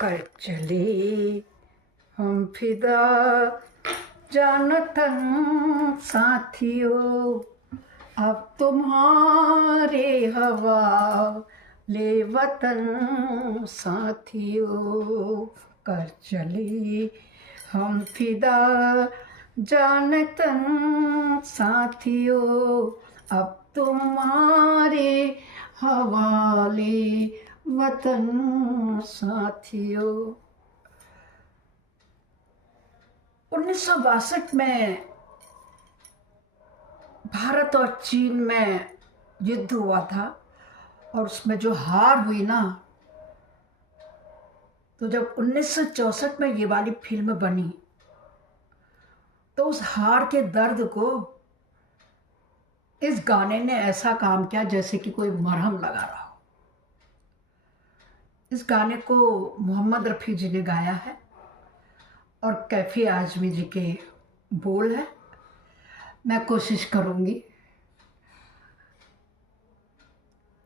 कर चले हम फिदा जानतन साथियों, अब तुम्हारे हवाले वतन साथियों। कर चले हम फिदा जानतन साथियों, अब तुम्हारे हवाले वतन साथियों। 1962 में भारत और चीन में युद्ध हुआ था और उसमें जो हार हुई ना, तो जब 1964 में ये वाली फिल्म बनी तो उस हार के दर्द को इस गाने ने ऐसा काम किया जैसे कि कोई मरहम लगा रहा हो। इस गाने को मोहम्मद रफ़ी जी ने गाया है और कैफी आज़मी जी के बोल है। मैं कोशिश करूंगी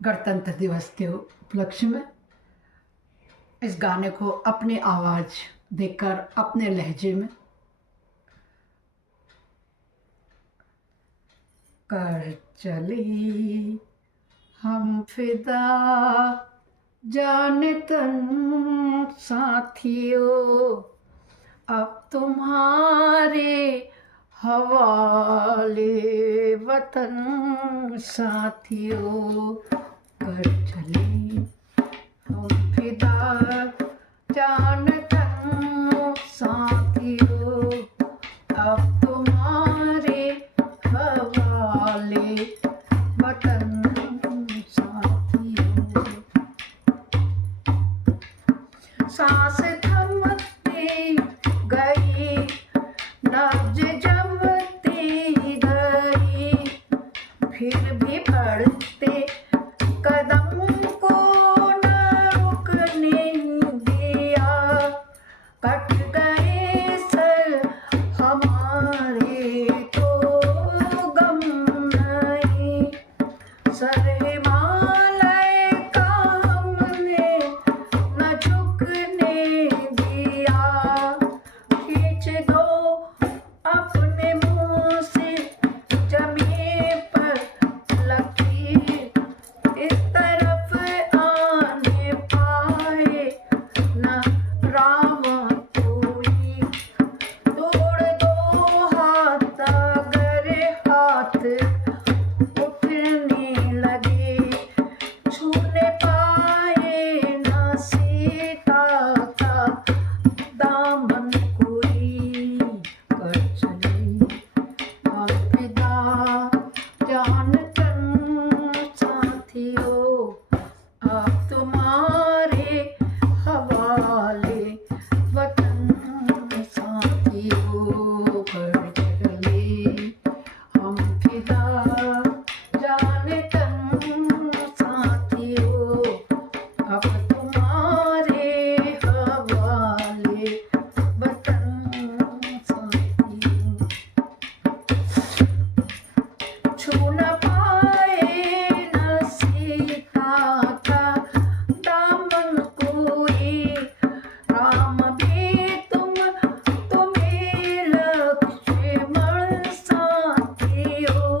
गणतंत्र दिवस के उपलक्ष्य में इस गाने को अपनी आवाज़ देकर अपने लहजे में। कर चले हम फिदा जानतन साथियों, अब तुम्हारे हवाले वतन साथियों। कर चले हम फिदा जानतन साथियों, अब तुम्हारे हवाले वतन साथियों। सांस थमती गई, नब्ज जमती गई, फिर भी बढ़ते कदम को न रुकने दिया। कट गए सर हमारे तो गम नहीं, सर हिमालय का हमने न झुकने दिया। खींच दो अपने मुंह से जमीन पर लकीर, इस तरफ आने पाए न राह कोई। तोड़ दो हाथ अगर हाथ उठने लगे, छूने पाए न सीता का दामन कोई। कर चले हम फिदा जानतन साथियों, अब तुम्हारे हवाले वतन साथियों। कर चले हम फिदा जानतन साथियों, अब तुम्हारे हवाले वतन साथियों। छू न पाए न सीता का दामन कोई, राम भी तुम्हें लक्ष्मण साथियों,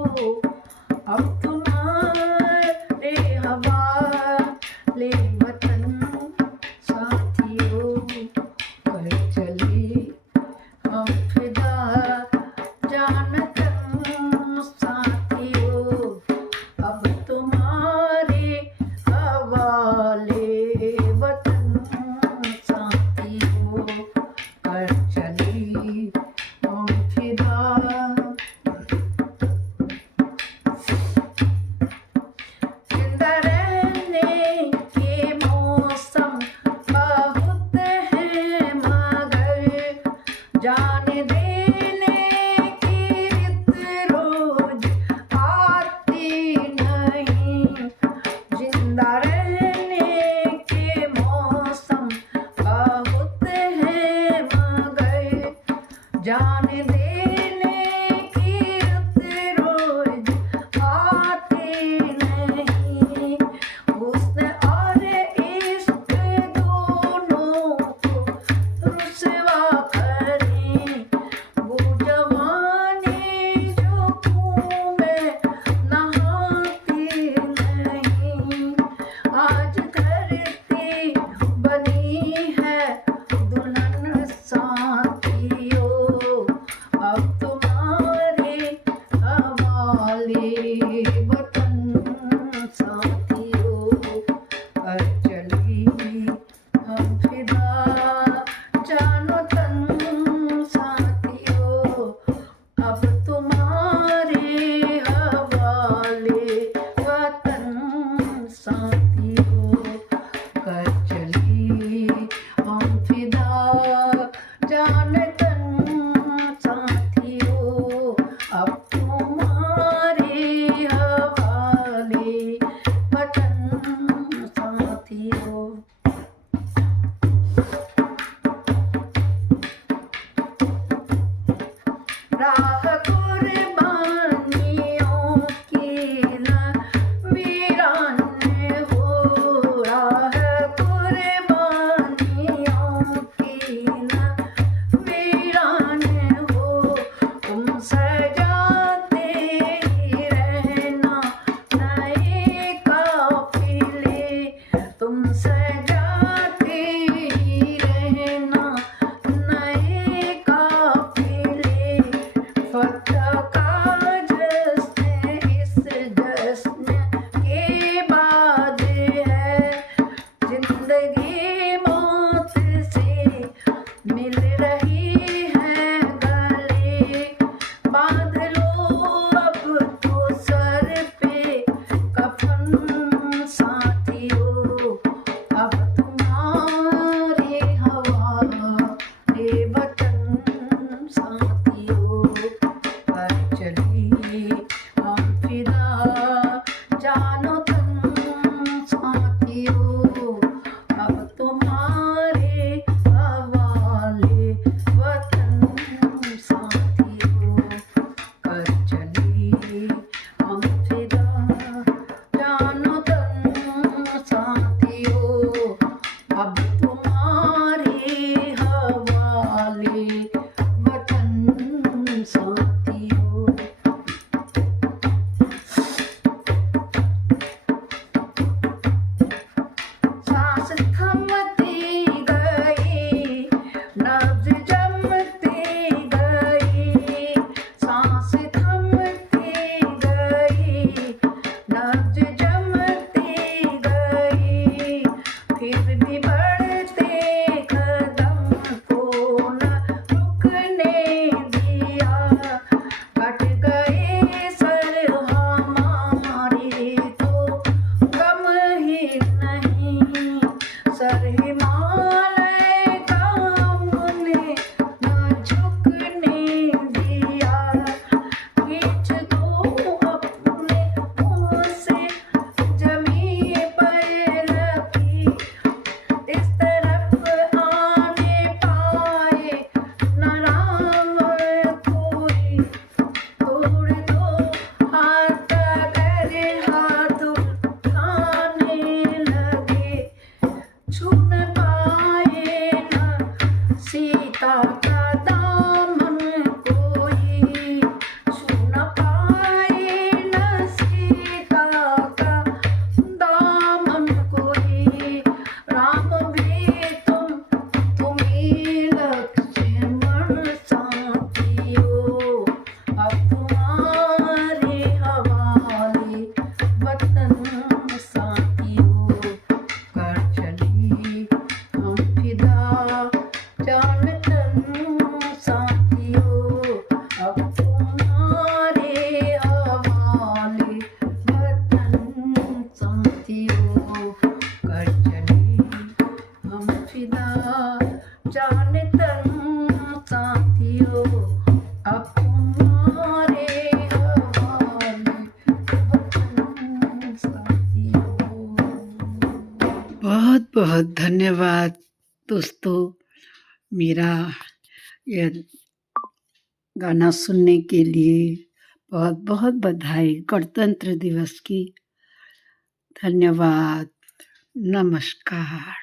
अब तुम्हारे हवाले वतन साथियों। कर चले हम फिदा जानतन साथियों, अब तुम्हारे हवाले वतन साथियों। कर चले हम फिदा जिंदा रहने के मौसम बहुत हैं मगर जान देने की रित रोज आती नहीं। जिंदा रहने के मौसम बहुत हैं मगर जान देने की रित रोज आती नहीं। हुस्न और इश्क दोनों साथियों कर चले हम फिदा जाने तन साथियों अब हमारे हवाले वतन साथियों। बहुत बहुत धन्यवाद दोस्तों, मेरा यह गाना सुनने के लिए बहुत बहुत बधाई गणतंत्र दिवस की। धन्यवाद, नमस्कार।